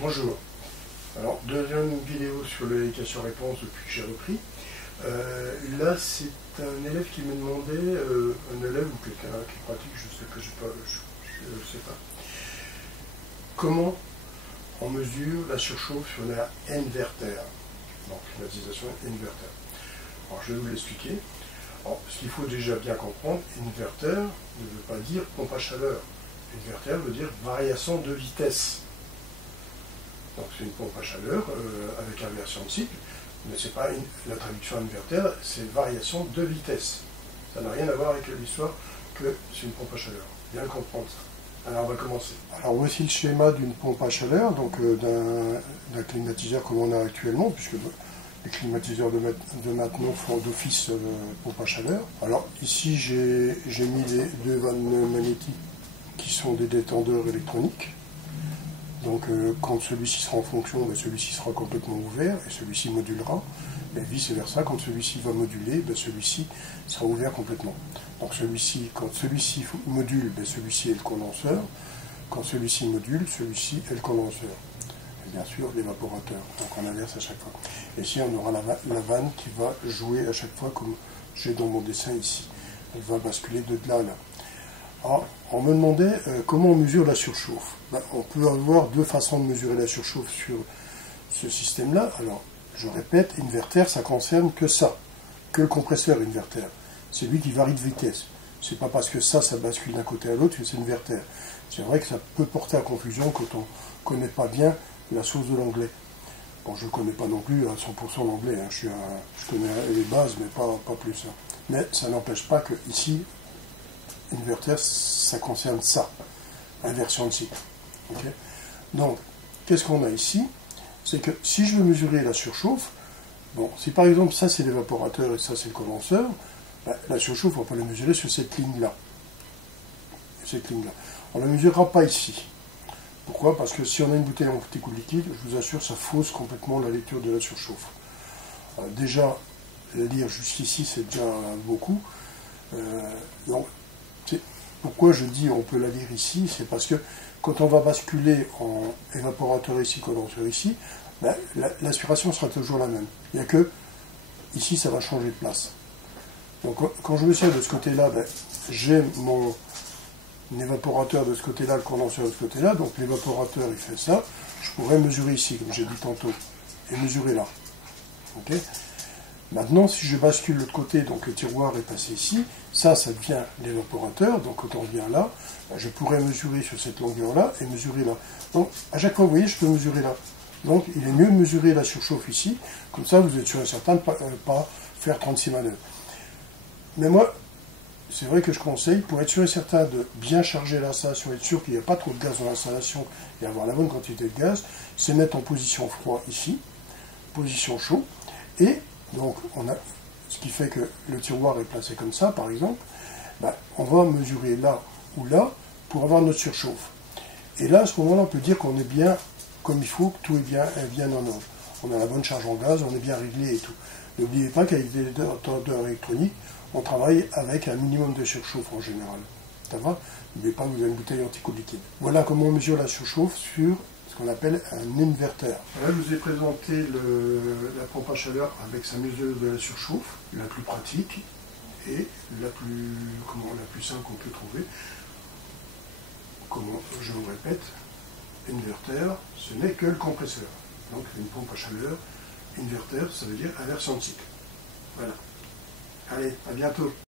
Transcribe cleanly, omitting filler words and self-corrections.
Bonjour. Alors, deuxième vidéo sur les questions-réponses depuis que j'ai repris. Là, c'est un élève qui me demandait, un élève ou quelqu'un qui pratique, je sais pas, comment on mesure la surchauffe sur la inverter, donc climatisation inverter. Alors, je vais vous l'expliquer. Alors, ce qu'il faut déjà bien comprendre, inverter ne veut pas dire pompe à chaleur. Inverter veut dire variation de vitesse. Donc c'est une pompe à chaleur avec inversion de cycle, mais c'est pas la traduction inverter, c'est variation de vitesse. Ça n'a rien à voir avec l'histoire que c'est une pompe à chaleur. Bien comprendre ça. Alors on va commencer. Alors voici le schéma d'une pompe à chaleur, donc d'un climatiseur comme on a actuellement, puisque les climatiseurs de maintenant font d'office pompe à chaleur. Alors ici j'ai mis les deux vannes magnétiques qui sont des détendeurs électroniques. Donc quand celui-ci sera en fonction, ben, celui-ci sera complètement ouvert et celui-ci modulera. Et vice versa, quand celui-ci va moduler, ben, celui-ci sera ouvert complètement. Donc quand celui-ci module, ben, celui-ci est le condenseur. Quand celui-ci module, celui-ci est le condenseur. Et bien sûr l'évaporateur. Donc on inverse à chaque fois. Et ici on aura la vanne qui va jouer à chaque fois comme j'ai dans mon dessin ici. Elle va basculer de là à là. Alors, on me demandait comment on mesure la surchauffe. Ben, on peut avoir deux façons de mesurer la surchauffe sur ce système-là. Alors, je répète, inverter, ça concerne que ça, que le compresseur inverter. C'est lui qui varie de vitesse. C'est pas parce que ça bascule d'un côté à l'autre que c'est inverter. C'est vrai que ça peut porter à confusion quand on ne connaît pas bien la source de l'anglais. Bon, je ne connais pas non plus à 100% l'anglais. Hein. Je connais les bases, mais pas plus. Hein. Mais ça n'empêche pas que ici, inverter, ça concerne ça, inversion de cycle. Okay. Donc, qu'est-ce qu'on a ici? C'est que si je veux mesurer la surchauffe, bon, si par exemple ça c'est l'évaporateur et ça c'est le condenseur, ben, la surchauffe on peut la mesurer sur cette ligne-là. On ne la mesurera pas ici. Pourquoi? Parce que si on a une bouteille en particules liquide, je vous assure, ça fausse complètement la lecture de la surchauffe. Déjà, lire jusqu'ici c'est déjà beaucoup. Donc, pourquoi je dis on peut la lire ici, c'est parce que quand on va basculer en évaporateur ici, condenseur ici, ben, l'aspiration sera toujours la même. Il n'y a que ici ça va changer de place. Donc quand je me sers de ce côté-là, ben, j'ai mon évaporateur de ce côté-là, le condenseur de ce côté-là, donc l'évaporateur il fait ça, je pourrais mesurer ici, comme j'ai dit tantôt, et mesurer là. Okay. Maintenant, si je bascule de l'autre côté, donc le tiroir est passé ici, ça devient l'évaporateur, donc quand on revient là, je pourrais mesurer sur cette longueur-là et mesurer là. Donc, à chaque fois, vous voyez, je peux mesurer là. Donc, il est mieux de mesurer la surchauffe ici, comme ça, vous êtes sûr et certain de ne pas faire 36 manœuvres. Mais moi, c'est vrai que je conseille, pour être sûr et certain de bien charger l'installation, être sûr qu'il n'y a pas trop de gaz dans l'installation et avoir la bonne quantité de gaz, c'est mettre en position froid ici, position chaud, et donc, ce qui fait que le tiroir est placé comme ça, par exemple, ben, on va mesurer là ou là pour avoir notre surchauffe. Et là, à ce moment-là, on peut dire qu'on est bien comme il faut, que tout est bien en ordre. On a la bonne charge en gaz, on est bien réglé et tout. N'oubliez pas qu'avec des détendeurs électroniques, on travaille avec un minimum de surchauffe en général. Ça va? N'oubliez pas que vous avez une bouteille anti-coupe liquide. Voilà comment on mesure la surchauffe sur qu'on appelle un inverter. Là, je vous ai présenté la pompe à chaleur avec sa mesure de la surchauffe, la plus pratique et la plus simple qu'on peut trouver. Comment, je vous répète, inverter, ce n'est que le compresseur. Donc une pompe à chaleur, inverter, ça veut dire inversion de cycle. Voilà. Allez, à bientôt.